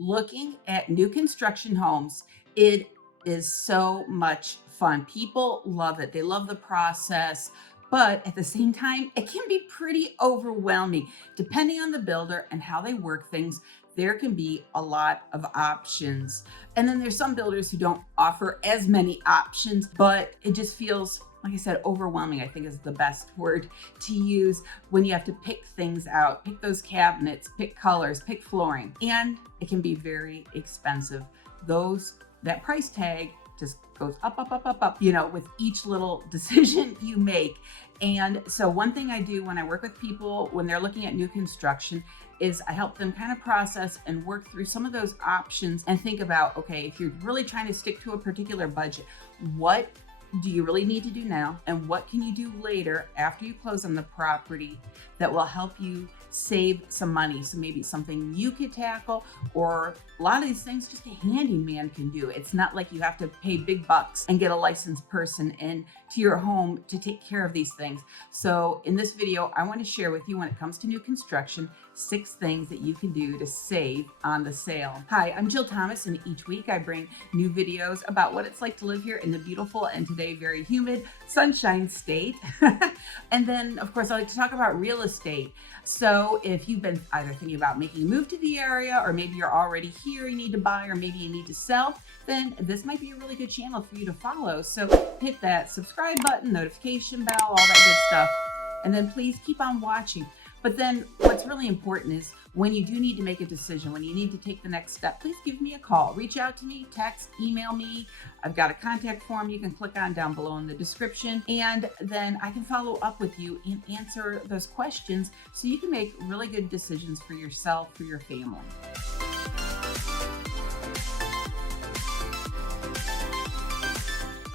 Looking at new construction homes, it is so much fun. People love it. They love the process, but at the same time, it can be pretty overwhelming. Depending on the builder and how they work things, there can be a lot of options. And then there's some builders who don't offer as many options, but it just feels, like I said, overwhelming, I think is the best word to use when you have to pick things out, pick those cabinets, pick colors, pick flooring, and it can be very expensive. That price tag just goes up, up, up, up, up, with each little decision you make. And so one thing I do when I work with people, when they're looking at new construction, is I help them kind of process and work through some of those options and think about, okay, if you're really trying to stick to a particular budget, what do you really need to do now? And what can you do later after you close on the property that will help you save some money? So maybe something you could tackle, or a lot of these things just a handyman can do. It's not like you have to pay big bucks and get a licensed person in to your home to take care of these things. So in this video, I want to share with you, when it comes to new construction, 6 things that you can do to save on the sale. Hi, I'm Jill Thomas, and each week I bring new videos about what it's like to live here in the beautiful and today very humid Sunshine State. And then, of course, I like to talk about real estate. So if you've been either thinking about making a move to the area, or maybe you're already here, you need to buy, or maybe you need to sell, then this might be a really good channel for you to follow. So hit that subscribe button, notification bell, all that good stuff. And then please keep on watching. But then what's really important is when you do need to make a decision, when you need to take the next step, please give me a call. Reach out to me, text, email me. I've got a contact form you can click on down below in the description. And then I can follow up with you and answer those questions so you can make really good decisions for yourself, for your family.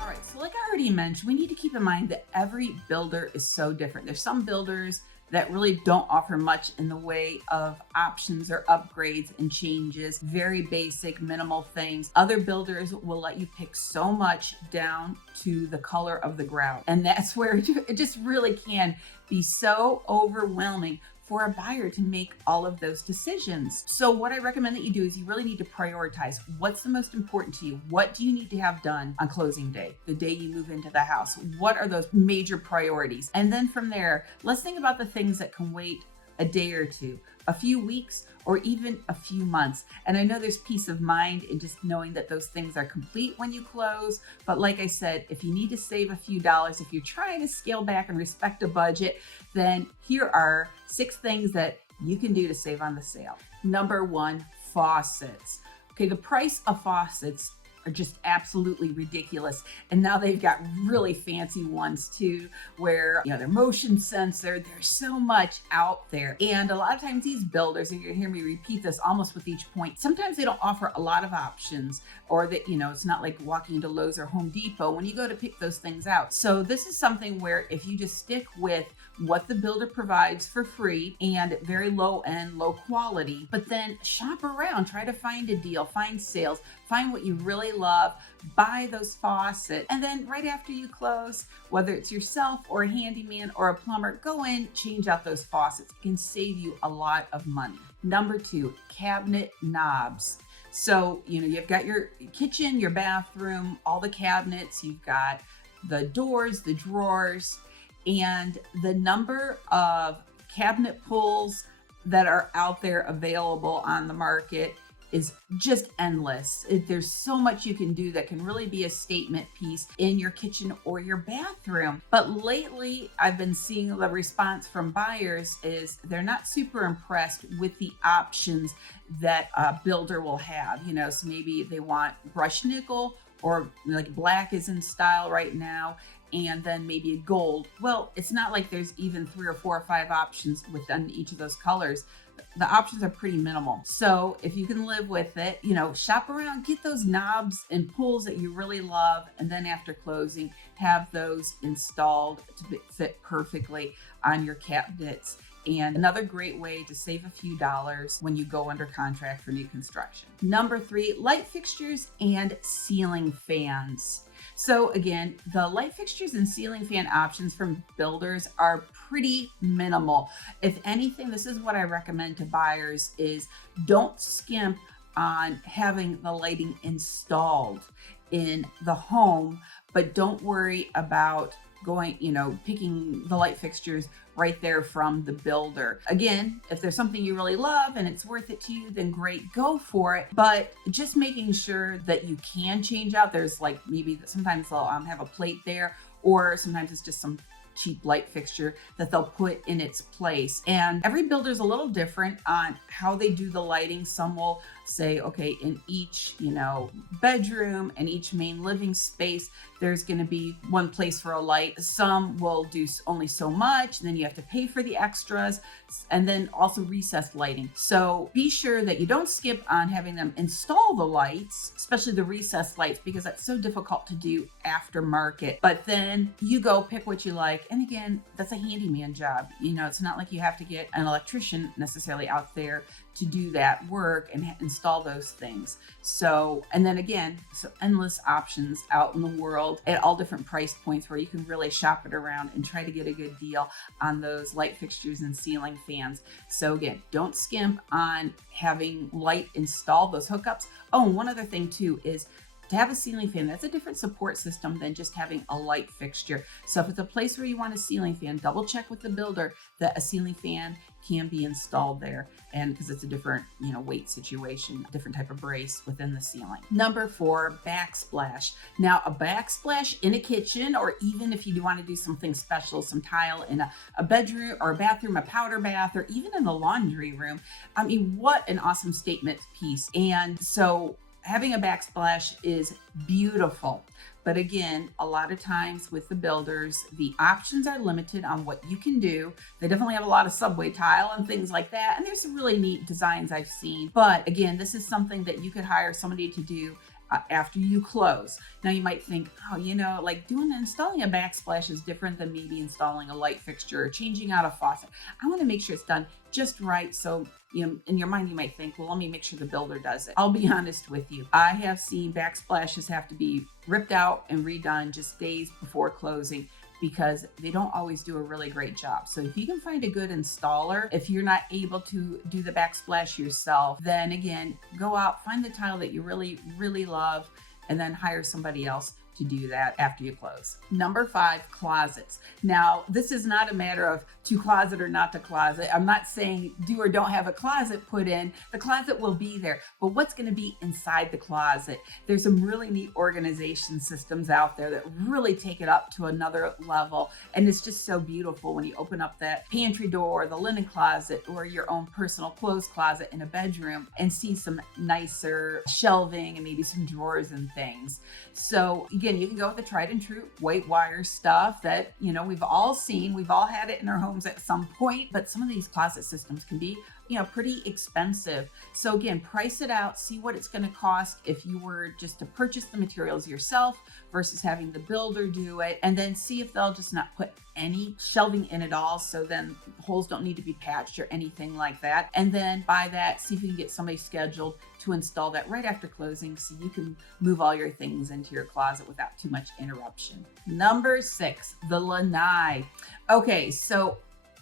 All right, so like I already mentioned, we need to keep in mind that every builder is so different. There's some builders that really don't offer much in the way of options or upgrades and changes, very basic, minimal things. Other builders will let you pick so much down to the color of the grout. And that's where it just really can be so overwhelming for a buyer to make all of those decisions. So what I recommend that you do is you really need to prioritize what's the most important to you. What do you need to have done on closing day, the day you move into the house? What are those major priorities? And then from there, let's think about the things that can wait a day or two, a few weeks, or even a few months. And I know there's peace of mind in just knowing that those things are complete when you close. But like I said, if you need to save a few dollars, if you're trying to scale back and respect a budget, then here are 6 things that you can do to save on the sale. Number 1, faucets. Okay, the price of faucets are just absolutely ridiculous. And now they've got really fancy ones too, where, they're motion sensor. There's so much out there. And a lot of times these builders, and you're gonna hear me repeat this almost with each point, sometimes they don't offer a lot of options, or that, it's not like walking into Lowe's or Home Depot when you go to pick those things out. So this is something where if you just stick with what the builder provides for free and very low end, low quality, but then shop around, try to find a deal, find sales, find what you really love, buy those faucets, and then right after you close, whether it's yourself or a handyman or a plumber, go in, change out those faucets. It can save you a lot of money. Number 2, cabinet knobs. So, you've got your kitchen, your bathroom, all the cabinets, you've got the doors, the drawers, and the number of cabinet pulls that are out there available on the market is just endless. There's so much you can do that can really be a statement piece in your kitchen or your bathroom. But lately, I've been seeing the response from buyers is they're not super impressed with the options that a builder will have. So maybe they want brushed nickel, or like black is in style right now, and then maybe a gold. Well, it's not like there's even 3 or 4 or 5 options within each of those colors. The options are pretty minimal. So if you can live with it, shop around, get those knobs and pulls that you really love. And then after closing, have those installed to fit perfectly on your cabinets. And another great way to save a few dollars when you go under contract for new construction. Number 3, light fixtures and ceiling fans. So again, the light fixtures and ceiling fan options from builders are pretty minimal. If anything, this is what I recommend to buyers is don't skimp on having the lighting installed in the home, but don't worry about going, picking the light fixtures right there from the builder. Again, if there's something you really love and it's worth it to you, then great, go for it. But just making sure that you can change out. There's like maybe sometimes they'll have a plate there, or sometimes it's just some cheap light fixture that they'll put in its place. And every builder's a little different on how they do the lighting. Some will say, okay, in each, bedroom and each main living space, there's going to be one place for a light. Some will do only so much, and then you have to pay for the extras, and then also recessed lighting. So be sure that you don't skip on having them install the lights, especially the recessed lights, because that's so difficult to do aftermarket. But then you go pick what you like. And again, that's a handyman job. It's not like you have to get an electrician necessarily out there to do that work and install those things. So, and then again, so endless options out in the world at all different price points where you can really shop it around and try to get a good deal on those light fixtures and ceiling fans. So again, don't skimp on having light installed, those hookups. Oh, and one other thing too is to have a ceiling fan. That's a different support system than just having a light fixture. So if it's a place where you want a ceiling fan, double check with the builder that a ceiling fan can be installed there, and because it's a different weight situation, different type of brace within the ceiling. Number 4, backsplash. Now a backsplash in a kitchen, or even if you do want to do something special, some tile in a bedroom or a bathroom, a powder bath, or even in the laundry room, I mean, what an awesome statement piece. And so having a backsplash is beautiful. But again, a lot of times with the builders, the options are limited on what you can do. They definitely have a lot of subway tile and things like that. And there's some really neat designs I've seen. But again, this is something that you could hire somebody to do after you close. Now you might think, like installing a backsplash is different than maybe installing a light fixture or changing out a faucet. I want to make sure it's done just right. So, in your mind, you might think, well, let me make sure the builder does it. I'll be honest with you. I have seen backsplashes have to be ripped out and redone just days before closing, because they don't always do a really great job. So if you can find a good installer, if you're not able to do the backsplash yourself, then again, go out, find the tile that you really, really love, and then hire somebody else to do that after you close. Number 5, closets. Now, this is not a matter of to closet or not to closet. I'm not saying do or don't have a closet put in. The closet will be there, but what's going to be inside the closet? There's some really neat organization systems out there that really take it up to another level. And it's just so beautiful when you open up that pantry door, the linen closet, or your own personal clothes closet in a bedroom and see some nicer shelving and maybe some drawers and things. So again, you can go with the tried and true white wire stuff that, we've all seen. We've all had it in our homes at some point, but some of these closet systems can be, pretty expensive. So again, price it out, see what it's going to cost if you were just to purchase the materials yourself versus having the builder do it, and then see if they'll just not put any shelving in at all. So then holes don't need to be patched or anything like that. And then buy that, see if you can get somebody scheduled to install that right after closing so you can move all your things into your closet without too much interruption. Number 6, the lanai. Okay, so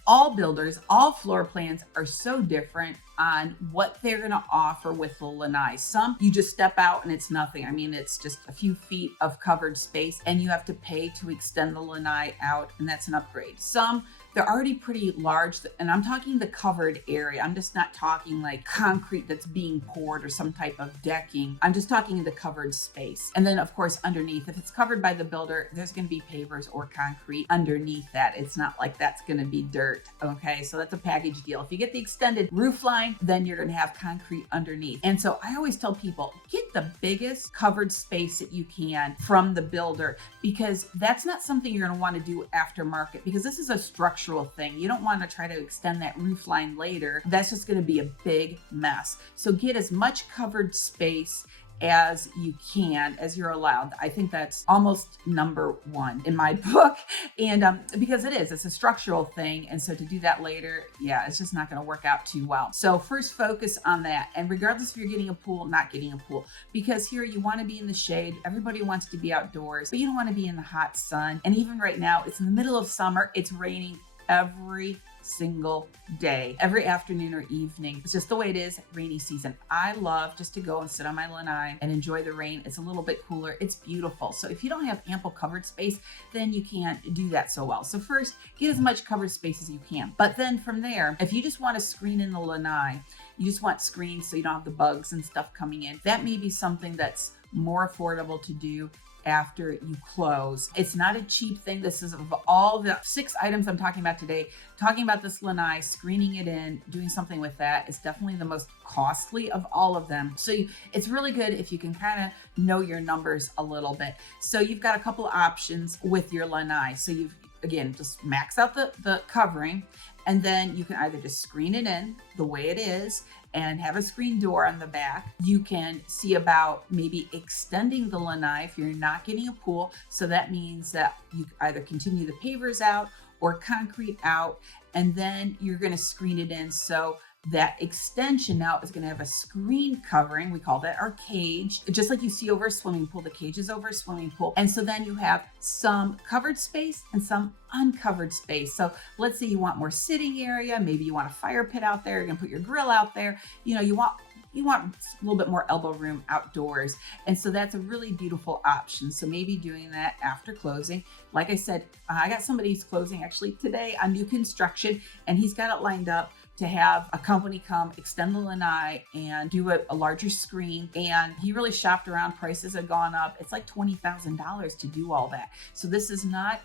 all builders, all floor plans are so different on what they're going to offer with the lanai. Some you just step out and it's nothing. I mean, it's just a few feet of covered space and you have to pay to extend the lanai out, and that's an upgrade. Some, they're already pretty large, and I'm talking the covered area. I'm just not talking like concrete that's being poured or some type of decking. I'm just talking the covered space. And then of course underneath, if it's covered by the builder, there's going to be pavers or concrete underneath that. It's not like that's going to be dirt. Okay, so that's a package deal. If you get the extended roof line, then you're going to have concrete underneath. And so I always tell people, get the biggest covered space that you can from the builder, because that's not something you're going to want to do aftermarket, because this is a structural thing. You don't want to try to extend that roof line later. That's just going to be a big mess. So get as much covered space as you can, as you're allowed. I think that's almost number 1 in my book. And because it's a structural thing. And so to do that later, it's just not going to work out too well. So first focus on that. And regardless if you're getting a pool, not getting a pool, because here you want to be in the shade. Everybody wants to be outdoors, but you don't want to be in the hot sun. And even right now, it's in the middle of summer. It's raining every single day, every afternoon or evening. It's just the way it is rainy season. I love just to go and sit on my lanai and enjoy the rain. It's a little bit cooler. It's beautiful. So if you don't have ample covered space, then you can't do that so well. So first, get as much covered space as you can. But then from there, if you just want to screen in the lanai, you just want screens so you don't have the bugs and stuff coming in, that may be something that's more affordable to do after you close. It's not a cheap thing. This is, of all the 6 items I'm talking about today, talking about this lanai, screening it in, doing something with that is definitely the most costly of all of them. So it's really good if you can kind of know your numbers a little bit. So you've got a couple of options with your lanai. So you've, again, just max out the covering, and then you can either just screen it in the way it is and have a screen door on the back. You can see about maybe extending the lanai if you're not getting a pool. So that means that you either continue the pavers out or concrete out, and then you're going to screen it in. So that extension now is going to have a screen covering. We call that our cage, just like you see over a swimming pool. The cage is over a swimming pool. And so then you have some covered space and some uncovered space. So let's say you want more sitting area. Maybe you want a fire pit out there. You're going to put your grill out there. You know, you want a little bit more elbow room outdoors. And so that's a really beautiful option. So maybe doing that after closing. Like I said, I got somebody who's closing actually today on new construction, and he's got it lined up to have a company come extend the lanai and do a larger screen. And he really shopped around. Prices have gone up. It's like $20,000 to do all that. So this is not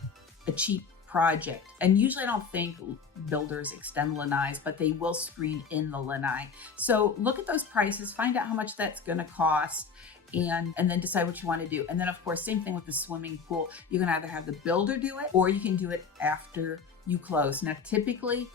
a cheap project. And usually I don't think builders extend lanais, but they will screen in the lanai. So look at those prices, find out how much that's going to cost, and then decide what you want to do. And then of course, same thing with the swimming pool. You can either have the builder do it, or you can do it after you close. Now, typically,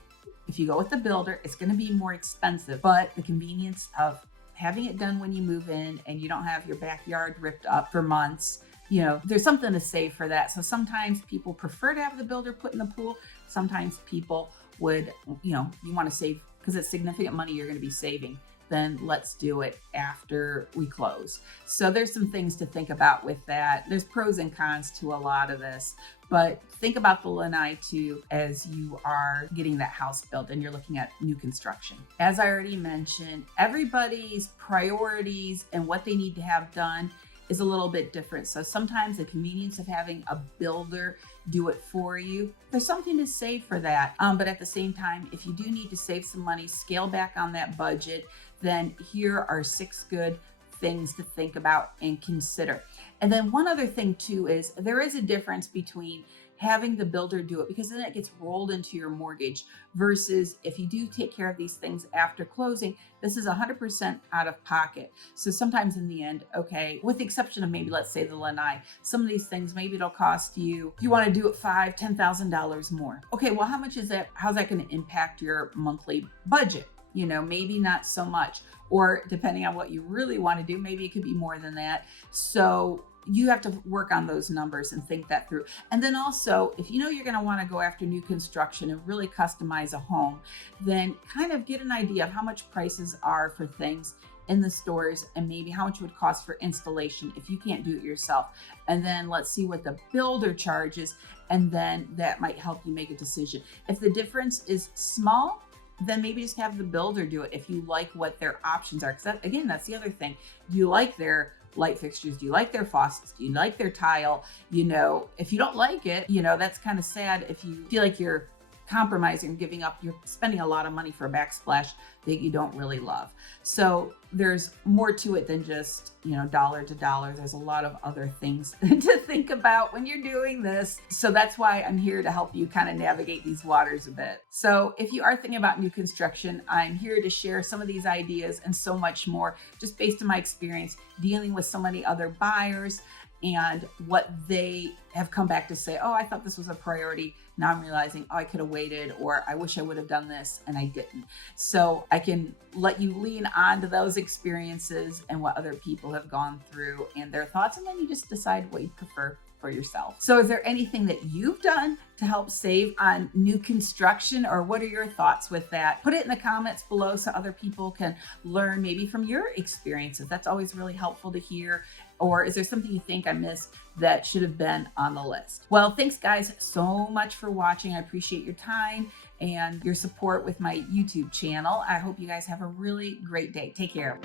if you go with the builder, it's going to be more expensive, but the convenience of having it done when you move in and you don't have your backyard ripped up for months, you know, there's something to say for that. So sometimes people prefer to have the builder put in the pool. Sometimes people would, you know, you want to save because it's significant money you're going to be saving. Then let's do it after we close. So there's some things to think about with that. There's pros and cons to a lot of this, but think about the lanai too as you are getting that house built and you're looking at new construction. As I already mentioned, everybody's priorities and what they need to have done is a little bit different. So sometimes the convenience of having a builder do it for you, there's something to say for that. But at the same time, if you do need to save some money, scale back on that budget, then here are 6 good things to think about and consider. And then one other thing too is there is a difference between having the builder do it, because then it gets rolled into your mortgage, versus if you do take care of these things after closing, this is 100% out of pocket. So sometimes in the end, okay, with the exception of maybe, let's say the lanai, some of these things, maybe it'll cost you, if you want to do it $5,000, $10,000 more. Okay, well, how much is that? How's that going to impact your monthly budget? You know, maybe not so much, or depending on what you really want to do, maybe it could be more than that. So you have to work on those numbers and think that through. And then also, if you know you're going to want to go after new construction and really customize a home, then kind of get an idea of how much prices are for things in the stores and maybe how much it would cost for installation if you can't do it yourself. And then let's see what the builder charges, and then that might help you make a decision. If the difference is small, then maybe just have the builder do it if you like what their options are. Because that, again, that's the other thing. Do you like their light fixtures? Do you like their faucets? Do you like their tile? You know, if you don't like it, you know, that's kind of sad if you feel like you're compromising, giving up, you're spending a lot of money for a backsplash that you don't really love. So there's more to it than just, you know, dollar to dollar. There's a lot of other things to think about when you're doing this. So that's why I'm here to help you kind of navigate these waters a bit. So if you are thinking about new construction, I'm here to share some of these ideas and so much more, just based on my experience dealing with so many other buyers and what they have come back to say, oh, I thought this was a priority. Now I'm realizing, oh, I could have waited, or I wish I would have done this and I didn't. So I can let you lean on to those experiences and what other people have gone through and their thoughts, and then you just decide what you prefer for yourself. So is there anything that you've done to help save on new construction, or what are your thoughts with that? Put it in the comments below so other people can learn maybe from your experiences. That's always really helpful to hear. Or is there something you think I missed that should have been on the list? Well, thanks guys so much for watching. I appreciate your time and your support with my YouTube channel. I hope you guys have a really great day. Take care.